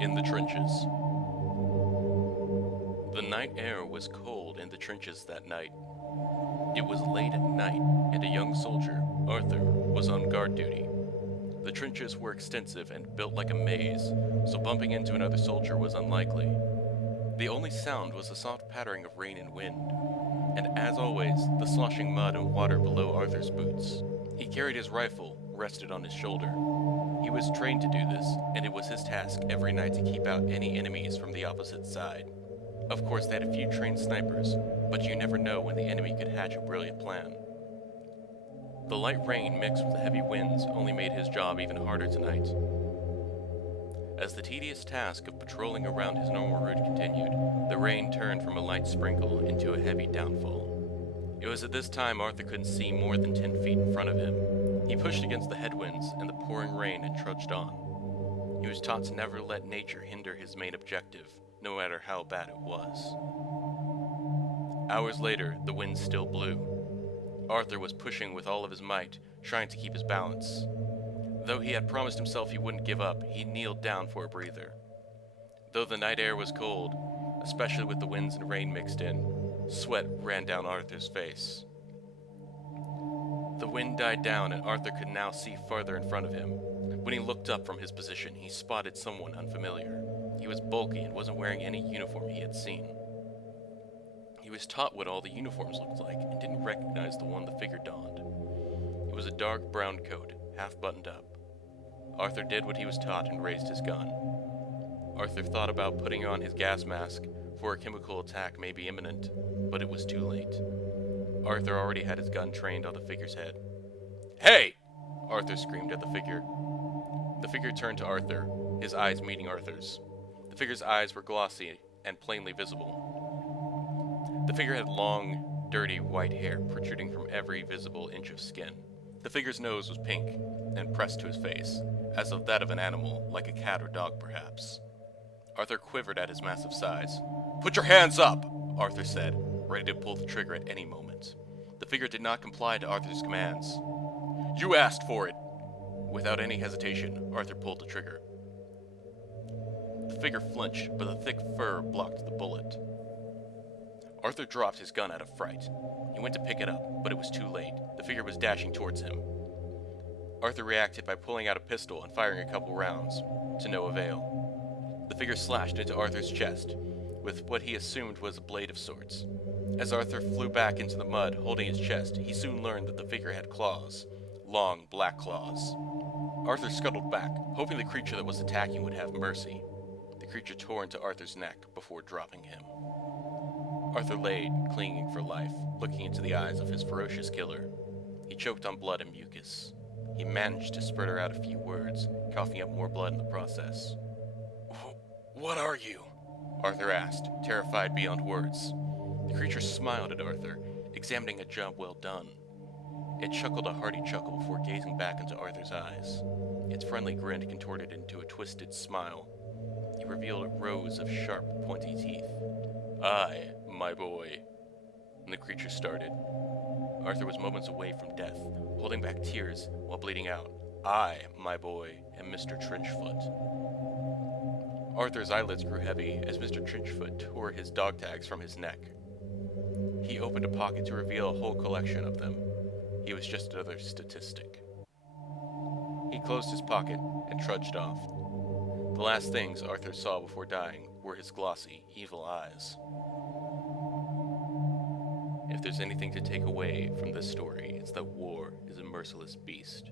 In the trenches. The night air was cold in the trenches that night. It was late at night, and a young soldier, Arthur, was on guard duty. The trenches were extensive and built like a maze, so bumping into another soldier was unlikely. The only sound was the soft pattering of rain and wind, and as always, the sloshing mud and water below Arthur's boots. He carried his rifle, rested on his shoulder. He was trained to do this, and it was his task every night to keep out any enemies from the opposite side. Of course, they had a few trained snipers, but you never know when the enemy could hatch a brilliant plan. The light rain mixed with the heavy winds only made his job even harder tonight. As the tedious task of patrolling around his normal route continued, the rain turned from a light sprinkle into a heavy downfall. It was at this time Arthur couldn't see more than 10 feet in front of him. He pushed against the headwinds and the pouring rain and trudged on. He was taught to never let nature hinder his main objective, no matter how bad it was. Hours later, the wind still blew. Arthur was pushing with all of his might, trying to keep his balance. Though he had promised himself he wouldn't give up, he kneeled down for a breather. Though the night air was cold, especially with the winds and rain mixed in, sweat ran down Arthur's face. The wind died down and Arthur could now see farther in front of him. When he looked up from his position, he spotted someone unfamiliar. He was bulky and wasn't wearing any uniform he had seen. He was taught what all the uniforms looked like and didn't recognize the one the figure donned. It was a dark brown coat, half buttoned up. Arthur did what he was taught and raised his gun. Arthur thought about putting on his gas mask, for a chemical attack may be imminent, but it was too late. Arthur already had his gun trained on the figure's head. "Hey!" Arthur screamed at the figure. The figure turned to Arthur, his eyes meeting Arthur's. The figure's eyes were glossy and plainly visible. The figure had long, dirty white hair protruding from every visible inch of skin. The figure's nose was pink and pressed to his face, as of that of an animal, like a cat or dog perhaps. Arthur quivered at his massive size. "Put your hands up!" Arthur said, ready to pull the trigger at any moment. The figure did not comply to Arthur's commands. "You asked for it!" Without any hesitation, Arthur pulled the trigger. The figure flinched, but the thick fur blocked the bullet. Arthur dropped his gun out of fright. He went to pick it up, but it was too late. The figure was dashing towards him. Arthur reacted by pulling out a pistol and firing a couple rounds, to no avail. The figure slashed into Arthur's chest, with what he assumed was a blade of sorts. As Arthur flew back into the mud, holding his chest, he soon learned that the figure had claws. Long, black claws. Arthur scuttled back, hoping the creature that was attacking would have mercy. The creature tore into Arthur's neck before dropping him. Arthur lay, clinging for life, looking into the eyes of his ferocious killer. He choked on blood and mucus. He managed to spurter out a few words, coughing up more blood in the process. "What are you?" Arthur asked, terrified beyond words. The creature smiled at Arthur, examining a job well done. It chuckled a hearty chuckle before gazing back into Arthur's eyes. Its friendly grin contorted into a twisted smile. It revealed rows of sharp, pointy teeth. "Aye, my boy," and the creature started. Arthur was moments away from death, holding back tears while bleeding out, "I, my boy, am Mr.Trenchfoot." Arthur's eyelids grew heavy as Mr.Trenchfoot tore his dog tags from his neck. He opened a pocket to reveal a whole collection of them. He was just another statistic. He closed his pocket and trudged off. The last things Arthur saw before dying were his glossy, evil eyes. If there's anything to take away from this story, it's that war is a merciless beast.